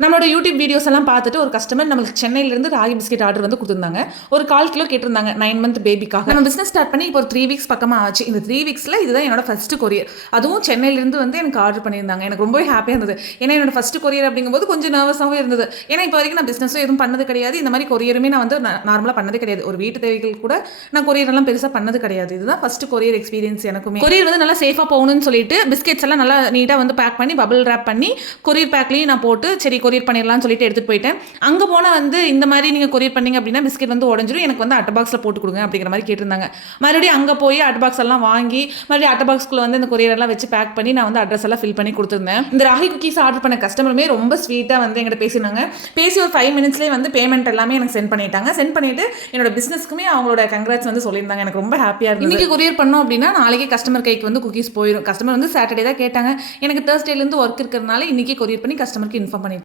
நம்மளோட YouTube videos எல்லாம் பார்த்துட்டு ஒரு கஸ்டமர் நம்மளுக்கு சென்னையிலேருந்து ராகி பிஸ்கெட் ஆர்டர் வந்து கொடுத்துருந்தாங்க. ஒரு 1/4 கிலோ கேட்டிருந்தாங்க 9 மந்த் பேபிக்காக. நம்ம பிஸ்னஸ் ஸ்டார்ட் பண்ணி இப்போ ஒரு 3 வீக்ஸ் பக்கமாக ஆச்சு. இந்த 3 வீக்ஸில் இதுதான் என்னோட ஃபஸ்ட்டு கொரியர். அதுவும் சென்னையிலேருந்து வந்து எனக்கு ஆர்டர் பண்ணியிருந்தாங்க. எனக்கு ரொம்பவே ஹாப்பியாக இருந்தது. ஏன்னா என்னோட ஃபஸ்ட்டு கொரியர் அப்படிங்கும்போது கொஞ்சம் நர்வஸாகவும் இருந்தது. ஏன்னா இப்போ வரைக்கும் நான் பிஸ்னஸும் எதுவும் பண்ணது கிடையாது. இந்த மாதிரி கொரியருமே நான் வந்து நார்மலாக பண்ணது கிடையாது. ஒரு வீட்டு தேவைகள் கூட நான் கொரியர் எல்லாம் பெருசாக பண்ணது கிடையாது. இதுதான் ஃபஸ்ட்டு கொரியர் எக்ஸ்பீரியன்ஸ் எனக்குமே. கொரியர் வந்து நல்லா சேஃபாக போகணும்னு சொல்லிட்டு பிஸ்கெட்ஸ் எல்லாம் நல்லா நீட்டாக வந்து பேக் பண்ணி பபிள் ரேப் பண்ணி கொரியர் பேக்லேயும் நான் போட்டு சரி கொரியர் பண்ணிடலாம்னு சொல்லிட்டு எடுத்துகிட்டு போயிட்டேன். அங்கே போனால் வந்து இந்த மாதிரி நீங்கள் கொரியர் பண்ணீங்க அப்படின்னா பிஸ்கெட் வந்து உடஞ்சிரும், எனக்கு வந்து அட்டை பாக்ஸில் போட்டு கொடுங்க அப்படிங்கிற மாதிரி கேட்டிருந்தாங்க. மறுபடியும் அங்கே போய் அட்டை பாக்ஸ் எல்லாம் வாங்கி மறுபடியும் அட்டை பாக்ஸ்க்குள்ள வந்து இந்த கொரியர் எல்லாம் வச்சு பேக் பண்ணி நான் வந்து அட்ரஸ் எல்லாம் ஃபில் பண்ணி கொடுத்துருந்தேன். இந்த ராகி குக்கீஸ் ஆர்டர் பண்ண கஸ்டமருமே ரொம்ப ஸ்வீட்டாக வந்து எங்கிட்ட பேசினாங்க. பேசி ஒரு 5 மினிட்ஸ்லேயே வந்து பேமெண்ட் எல்லாமே எனக்கு சென்ட் பண்ணிட்டாங்க. சென்ட் பண்ணிட்டு என்னோட பிஸ்னஸ்க்குமே அவங்களோட கங்க்ராட்ஸ் வந்து சொல்லியிருந்தாங்க. எனக்கு ரொம்ப ஹாப்பியாக இருந்தது. இன்னைக்கு கொரியர் பண்ணோம் அப்படின்னா நாளைக்கு கஸ்டமர் கைக்கு வந்து குக்கீஸ் போயிடும். கஸ்டமர் வந்து சாட்டர்டே தான் கேட்டாங்க. எனக்கு தேர்ஸ்டேலேருந்து ஒர்க் இருக்கிறதுனால இன்னைக்கு கொரியர் பண்ணி கஸ்டமருக்கு இன்ஃபார்ம் பண்ணி